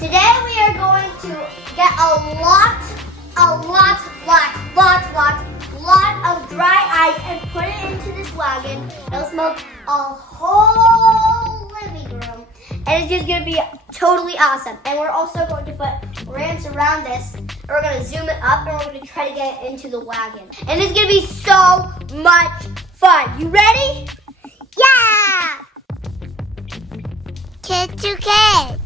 Today we are going to get a lot of dry ice and put it into this wagon. It'll smoke a whole living room. And it's just gonna be totally awesome. And we're also going to put ramps around this. And we're gonna zoom it up and we're gonna try to get it into the wagon. And it's gonna be so much fun. You ready? Yeah! Kids to kids.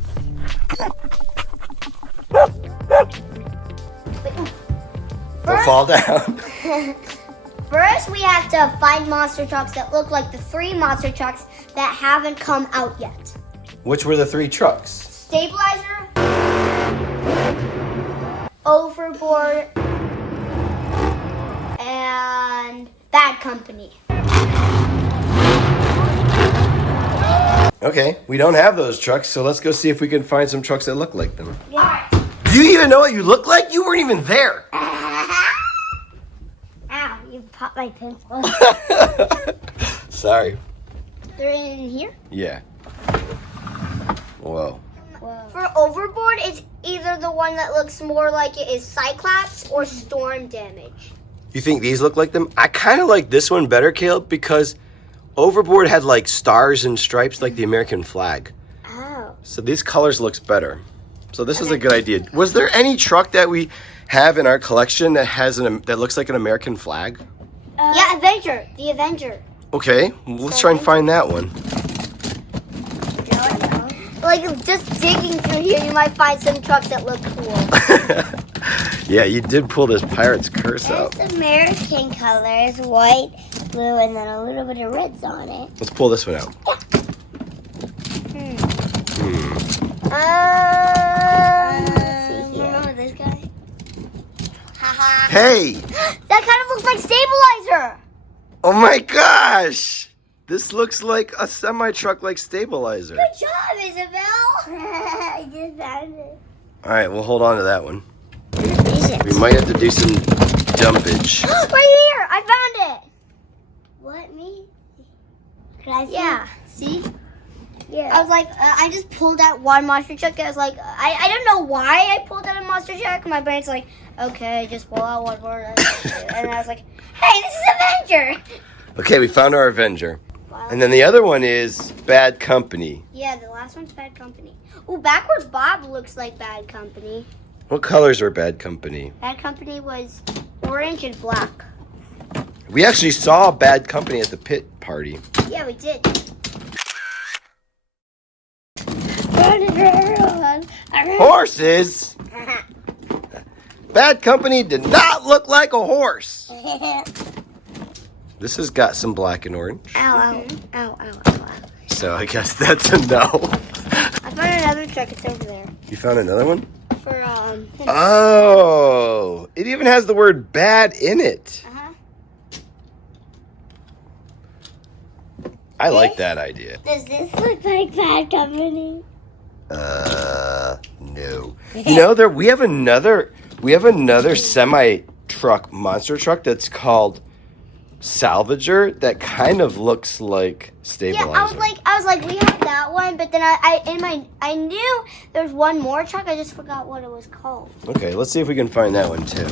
Don't fall down. First, we have to find monster trucks that look like the 3 monster trucks that haven't come out yet. Which were the 3 trucks? Stabilizer, Overboard, and Bad Company. Okay, we don't have those trucks, so let's go see if we can find some trucks that look like them. Yeah. Do you even know what you look like? You weren't even there. Ow, you popped my pencil. Sorry. They're in here? Yeah. Whoa. For Overboard, it's either the one that looks more like it is Cyclops or Storm Damage. You think these look like them? I kind of like this one better, Caleb, because Overboard had like stars and stripes like the American flag. Oh. So these colors looks better. So this is a good idea. Was there any truck that we have in our collection that has that looks like an American flag? Yeah, Avenger. The Avenger. Okay, well, let's try and find that one. Like, just digging through here, you might find some trucks that look cool. Yeah, you did pull this Pirate's Curse out. It's American colors, white, blue, and then a little bit of reds on it. Let's pull this one out. Let's see here. Remember this guy? Hey! That kind of looks like Stabilizer. Oh my gosh! This looks like a semi-truck like Stabilizer. Good job, Isabel. I just found it. Alright, we'll hold on to that one. Is it? We might have to do some dumpage. Right here! I found it! What, me? Could I see? Yeah, see? Yeah. I was like, I just pulled out one monster truck. I was like, I don't know why I pulled out a monster truck. My brain's like, okay, just pull out one more. And I was like, hey, this is Avenger! Okay, we found our Avenger. Wow. And then the other one is Bad Company. Yeah, the last one's Bad Company. Ooh, Backwards Bob looks like Bad Company. What colors were Bad Company? Bad Company was orange and black. We actually saw Bad Company at the pit party. Yeah, we did. Horses? Bad Company did not look like a horse. This has got some black and orange. Ow, ow, ow, ow, ow. So I guess that's a no. I found another truck. It's over there. You found another one? For, Oh, it even has the word bad in it. Uh-huh. I like that idea. Does this look like Bad Company? No. You know, we have another semi-truck, monster truck that's called Salvager that kind of looks like Stabilizer. Yeah, I was like, we have that one, but then I knew there was one more truck. I just forgot what it was called. Okay, let's see if we can find that one too.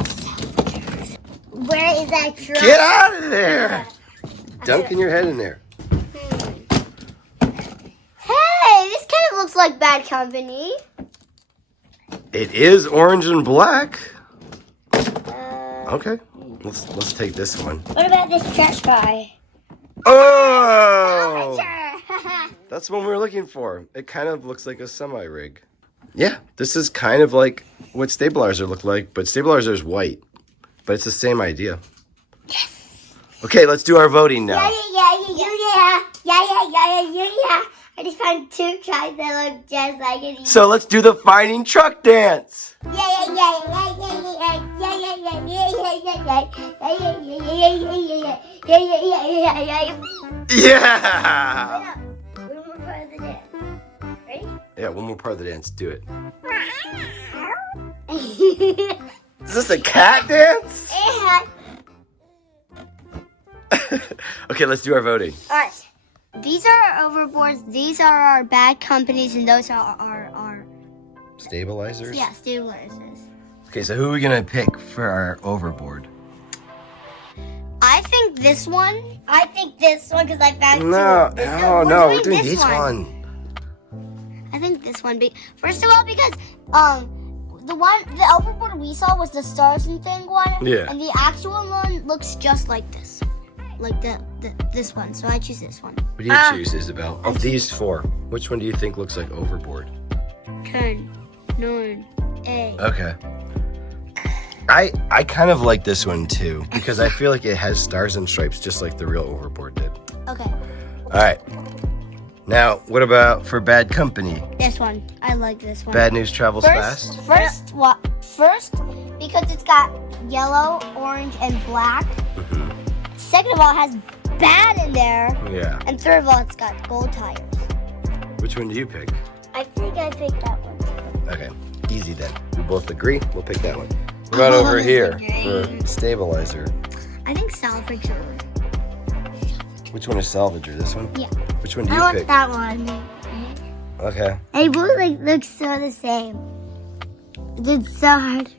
Where is that truck? Get out of there! Dunking your head in there. Hey, this kind of looks like Bad Company. It is orange and black. Uh, Okay, let's take this one. What about this trash guy? Oh! Sure. That's what we were looking for. It kind of looks like a semi-rig. Yeah, this is kind of like what Stabilizer looked like, but Stabilizer is white. But it's the same idea. Yes. Okay, let's do our voting now. Yeah. I just found 2 trucks that look just like it. So let's do the fighting truck dance. Yeah! One more part of the dance. Ready? Yeah, one more part of the dance. Do it. Yeah. Is this a cat dance? Okay, let's do our voting. All right. These are our overboards. These are our bad companies, and those are our Stabilizers? Yeah, stabilizers. Okay, so who are we gonna pick for our overboard? I think this one. I think this one because I found No, two. we're doing this one. I think this one. First of all, because the overboard we saw was the stars and thing one. Yeah. And the actual one looks just like this, like this one. So I choose this one. What do you choose, Isabel? Of these four, which one do you think looks like overboard? 10, 9, 8. Okay. I kind of like this one too because I feel like it has stars and stripes just like the real overboard did. Okay. All right. Now, what about for bad company? This one. I like this one. Bad news travels fast. First, because it's got yellow, orange, and black. Mm-hmm. Second of all, it has bad in there. Yeah. And third of all, it's got gold tires. Which one do you pick? I think I picked that one too. Okay. Easy then. We both agree. We'll pick that one. What about over here for stabilizer? I think salvager. Which one is salvager? This one? Yeah. Which one do I you want pick? that one. Okay. They both look so the same. It's so hard.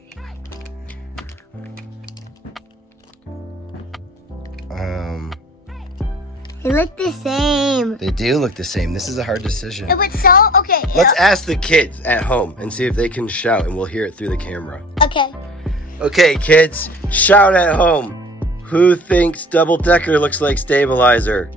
They look the same. They do look the same. This is a hard decision. It would so okay. Let's ask the kids at home and see if they can shout, and we'll hear it through the camera. Okay. Okay, kids, shout at home. Who thinks Double Decker looks like stabilizer?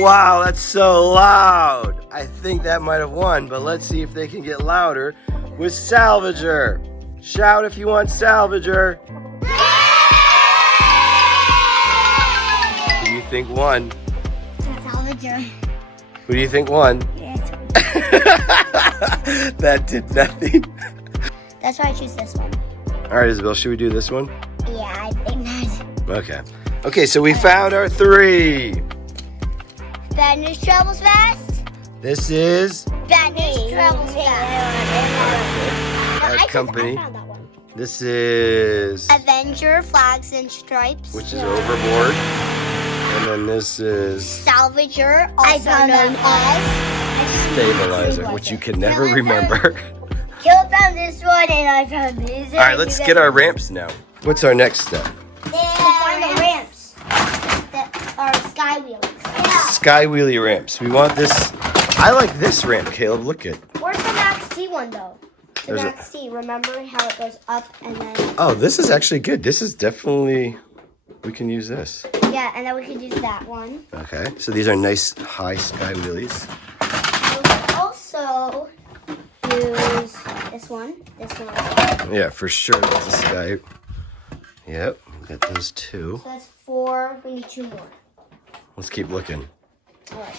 Wow, that's so loud. I think that might have won, but let's see if they can get louder with Salvager. Shout if you want Salvager. Who do you think won? Salvager. Who do you think won? Yes. That did nothing. That's why I choose this one. All right, Isabel, should we do this one? Yeah, I think that. Okay. Okay, so we found our three. Bad news travels fast. This is Bad news travels fast. our company. I found that one. This is, Avenger flags and stripes. which is overboard. And then this is Salvager, also known as stabilizer, which you can never remember. Kill found this one and I found this. All right, let's get our ramps now. What's our next step? Find the ramps that are sky wheels. Sky wheelie ramps. We want this. I like this ramp, Caleb. Look at. Where's the Max T one though? The There's a- Max T. Remember how it goes up and then Oh, this is actually good. This is definitely. We can use this. yeah, and then we could use that one. Okay. So these are nice high sky wheelies. We could also use this one. Yeah, for sure. That's a sky. Yep. Got those two. So that's 4. We need 2 more. Let's keep looking. All right.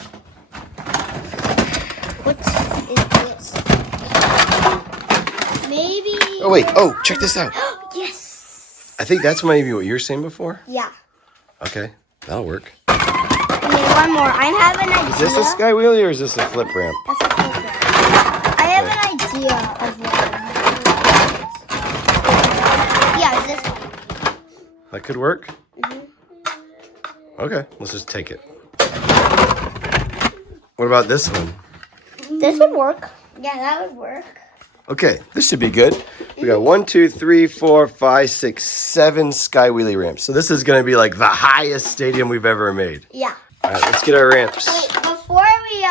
What is this? Maybe. Oh wait. Oh, check this out. Yes. I think that's maybe what you were saying before. Yeah. Okay, that'll work. I need one more. I have an idea. Is this a sky wheelie or is this a flip ramp? That's a flip ramp. I have an idea of one. Yeah, this one. That could work. Okay, let's just take it. What about this one? This would work. Yeah, that would work. Okay, this should be good. We got 1, 2, 3, 4, 5, 6, 7 sky wheelie ramps. So this is going to be like the highest stadium we've ever made. Yeah. All right, let's get our ramps. Wait, before we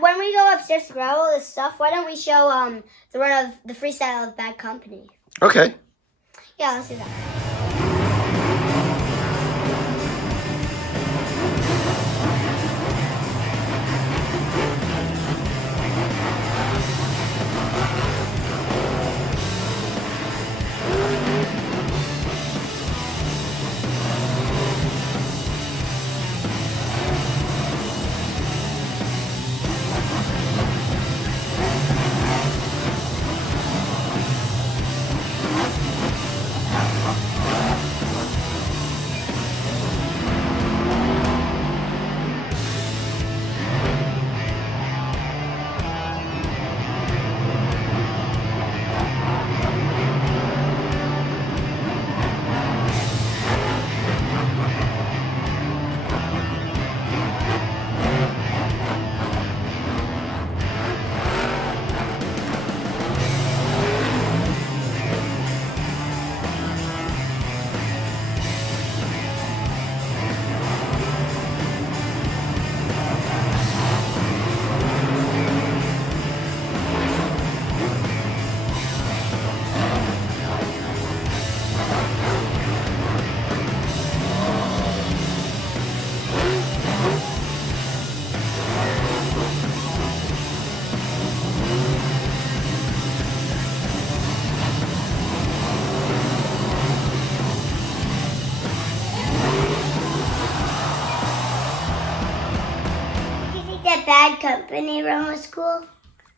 when we go upstairs to grab all this stuff, why don't we show the run of the freestyle of Bad Company? Okay. Yeah, let's do that. that company run was cool?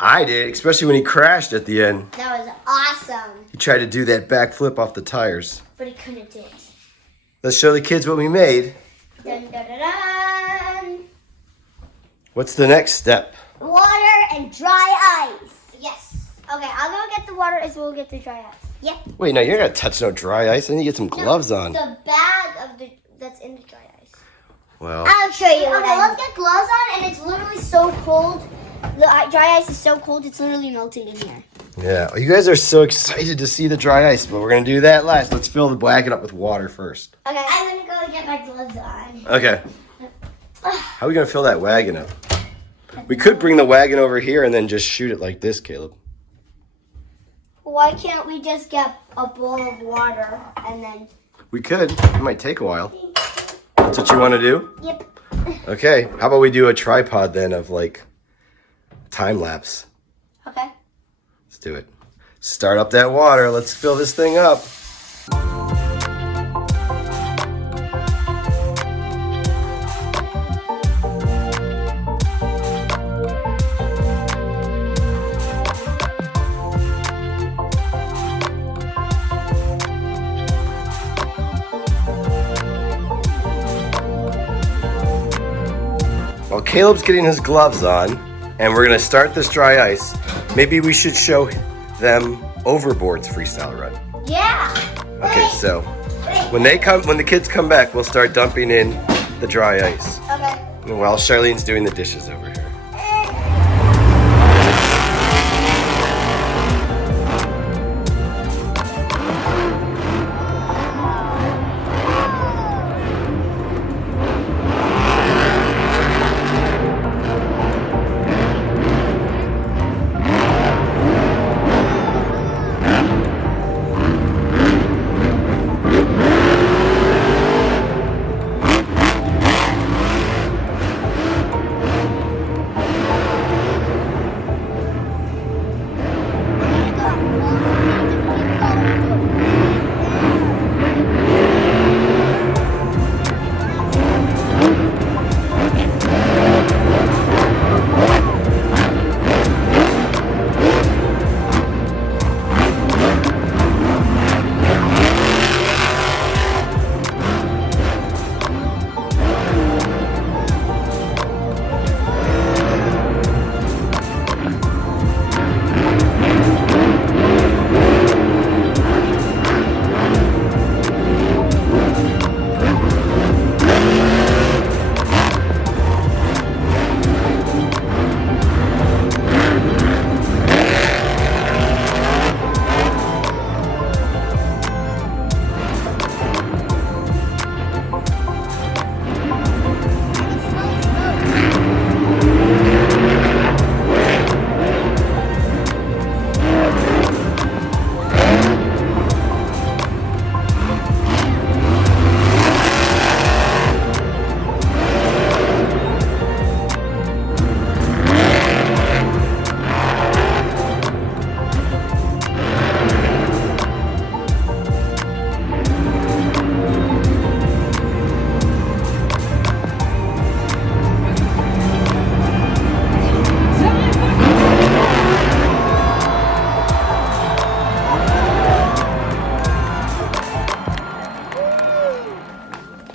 I did, especially when he crashed at the end. That was awesome. He tried to do that backflip off the tires. But he couldn't do it. Let's show the kids what we made. Dun, dun, dun, dun. What's the next step? Water and dry ice. Yes. Okay, I'll go get the water as we'll get the dry ice. Yep. Wait, no, you're not gonna touch no dry ice. I need to get some gloves on. The bag of that's in the dry ice. Well, I'll show you. Okay, let's get gloves on, and it's literally so cold. The dry ice is so cold, it's literally melting in here. yeah. Well, you guys are so excited to see the dry ice, but we're gonna do that last. Let's fill the wagon up with water first. Okay. I'm gonna go get my gloves on. Okay. How are we gonna fill that wagon up? We could bring the wagon over here and then just shoot it like this, Caleb. Why can't we just get a bowl of water and then... We could. It might take a while. That's what you want to do? Yep. Okay. How about we do a tripod then of like time lapse? Okay. Let's do it. Start up that water. Let's fill this thing up. Well, Caleb's getting his gloves on, and we're gonna start this dry ice. Maybe we should show them Overboard's freestyle run. Yeah. Okay, so when the kids come back, we'll start dumping in the dry ice. Okay. While Charlene's doing the dishes over here.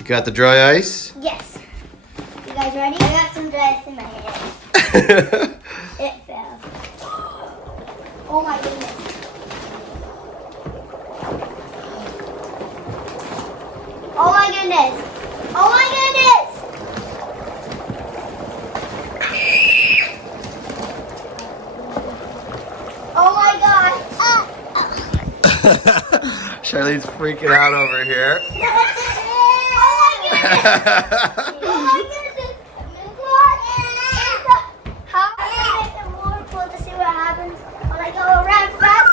Got the dry ice? Yes. You guys ready? I got some dry ice in my hand. It fell. Oh my goodness. Oh my goodness. Oh my goodness. Oh my god. Charlene's freaking out over here. Oh my goodness! What? How can I make it more cool to see what happens when I go around fast?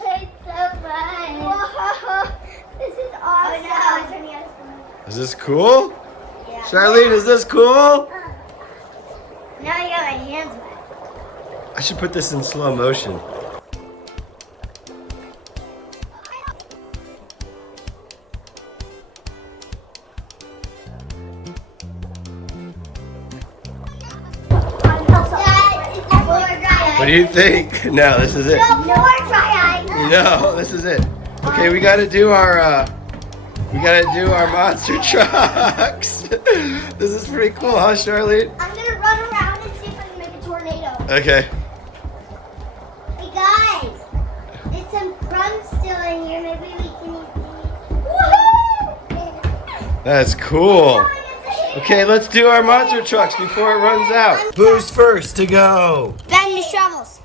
It's so fun. Whoa, this is awesome. Oh, no. Is this cool? Yeah. Charlene, is this cool? Now I got my hands wet. I should put this in slow motion. What do you think? No, this is it. No more dry ice. No, this is it. Okay, we gotta do our monster trucks. This is pretty cool, huh, Charlene? I'm gonna run around and see if I can make a tornado. Okay. Hey guys, there's some crumbs still in here. Maybe we can eat these. Woohoo! That's cool. Okay, let's do our monster trucks before it runs out. Who's first to go? Bend the shovels.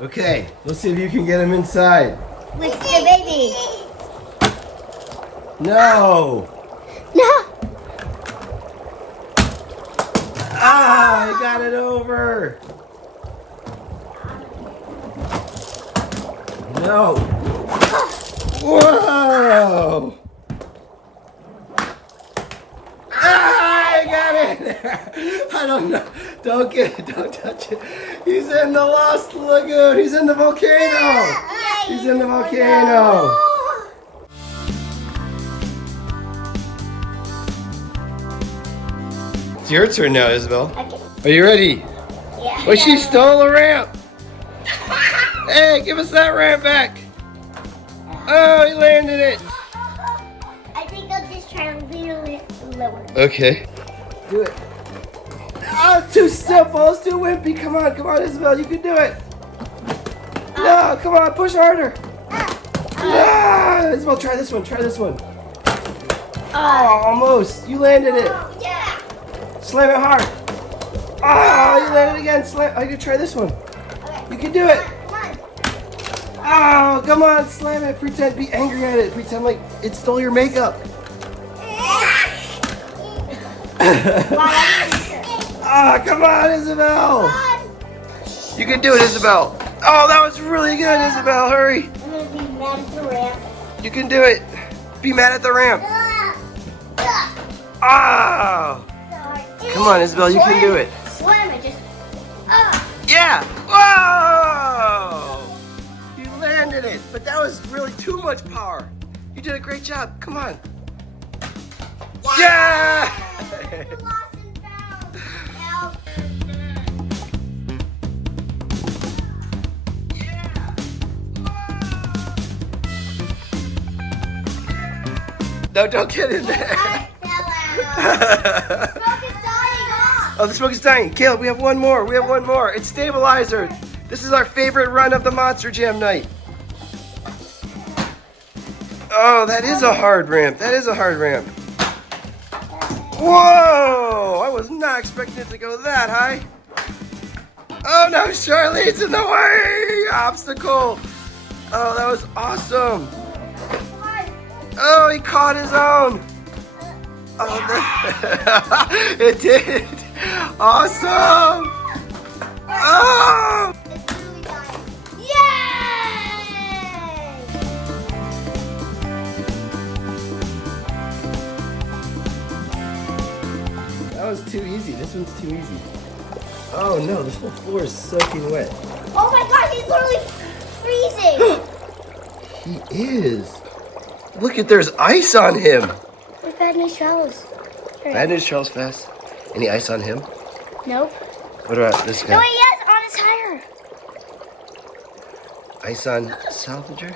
Okay, let's see if you can get him inside. With the baby. No. No. Ah, I got it over. No. Whoa. Ah, I got it. I don't know. Don't get it. Don't touch it. He's in the Lost Lagoon. He's in the volcano. He's in the volcano. It's your turn now, Isabel. Okay. Are you ready? Yeah. Oh, she stole a ramp. Hey, give us that ramp back. Oh, he landed it. I think I'll just try a little lower. Okay. Do it. Oh, it's too simple. It's too wimpy. Come on, Isabel. You can do it. No, come on, push harder. Isabel, try this one. Oh, almost. You landed it. Yeah. Slam it hard. Oh, you landed again. Slam. Oh, you can try this one. Okay. You can do it. Come on. Oh, come on, slam it. Pretend, be angry at it. Pretend like it stole your makeup. Ah, come on, Isabel. You can do it, Isabel. Oh, that was really good, Isabel. Hurry. I'm gonna be mad at the ramp. You can do it. Be mad at the ramp. Ah. Come on, Isabel. You can do it. Slam it, just. Yeah. Whoa. You landed it, but that was really too much power. You did a great job. Come on. Yeah. Lost and found. Help. No, don't get in there. I fell out. Smoke is dying off. Oh, the smoke is dying. Caleb, we have one more. It's Stabilizer. This is our favorite run of the Monster Jam night. Oh, that is a hard ramp. Whoa! I was not expecting it to go that high. Oh no, Charlene's in the way! Obstacle! Oh, that was awesome. Oh, he caught his own. Oh, it did. Awesome. Oh! It's really dying. Yay! That was too easy. This one's too easy. Oh no, this whole floor is soaking wet. Oh my gosh, he's literally freezing. He is. Look at, there's ice on him. We've had new shovels. Bad news, Charles Fast. Any ice on him? Nope. What about this No, guy? he has on his tire. Ice on Salvager?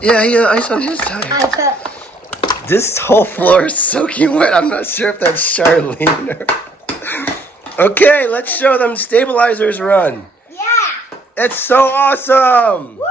Yeah, he has ice on his tire. I put. This whole floor is soaking wet. I'm not sure if that's Charlene or... Okay, let's show them Stabilizer's run. Yeah. It's so awesome. Woo.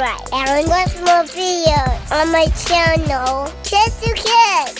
subscribe and watch more videos on my channel. Kids to Kids.